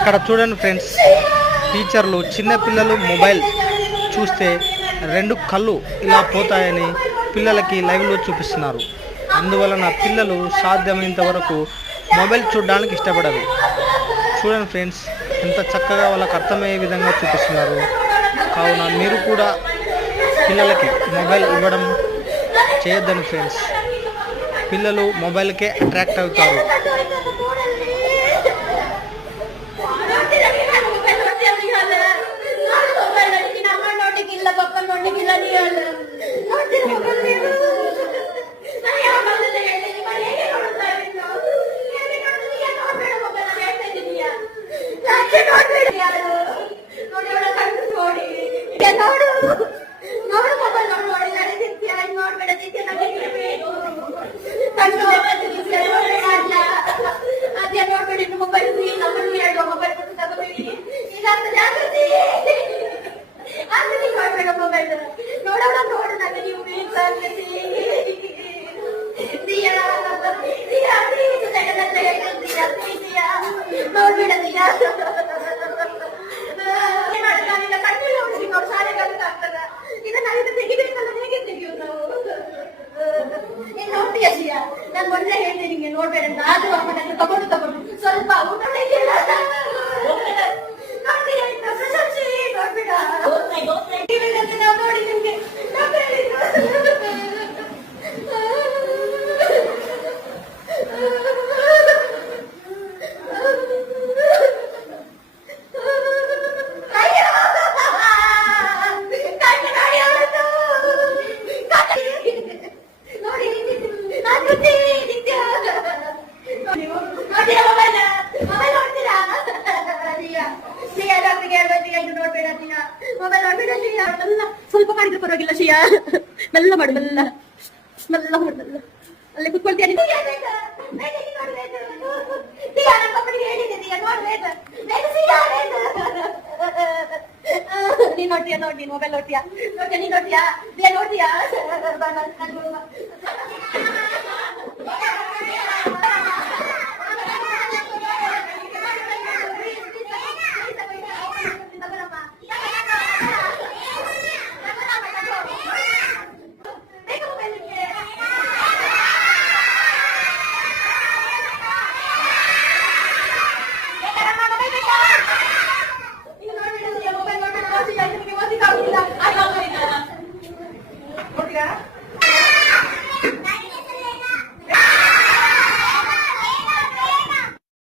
అక్కడ చూడండి ఫ్రెండ్స్, టీచర్లు చిన్న పిల్లలు మొబైల్ చూస్తే రెండు కళ్ళు ఇలా పోతాయని పిల్లలకి లైవ్లో చూపిస్తున్నారు. అందువలన పిల్లలు సాధ్యమైనంత వరకు మొబైల్ చూడడానికి ఇష్టపడరు. చూడండి ఫ్రెండ్స్, ఎంత చక్కగా వాళ్ళకి అర్థమయ్యే విధంగా చూపిస్తున్నారు. కావున మీరు కూడా పిల్లలకి మొబైల్ ఇవ్వడం చేయొద్దని ఫ్రెండ్స్. పిల్లలు మొబైల్కే అట్రాక్ట్ అవుతారు. ನಾನು ಮೊನ್ನೆ ಹೇಳ್ತೀನಿ ನಿಂಗೆ ನೋಡ್ಬೇಡ ನಾನು ತಗೊಂಡು ಸ್ವಲ್ಪ ಊಟ ನೋಡಿ ನಿಮ್ಗೆ ಸ್ವಲ್ಪ ಮಾಡಿದ್ರೆ ಪರವಾಗಿಲ್ಲ ಶ್ರೀಯಾ, ಮೆಲ್ಲ ಮಾಡು, ಮೆಲ್ಲ ಮೆಲ್ಲ ಮಾಡು, ಮೆಲ್ಲ ಅಲ್ಲೇ ಕುತ್ಕೊಳ್ತೀಯ ನೀನು ನೋಡ್ತೀಯಾ, ನೋಡಿ ಮೊಬೈಲ್ ನೋಡ್ತೀಯಾ, ನೀನ್ ನೋಡ್ತೀಯಾ, ನೋಡ್ತೀಯಾ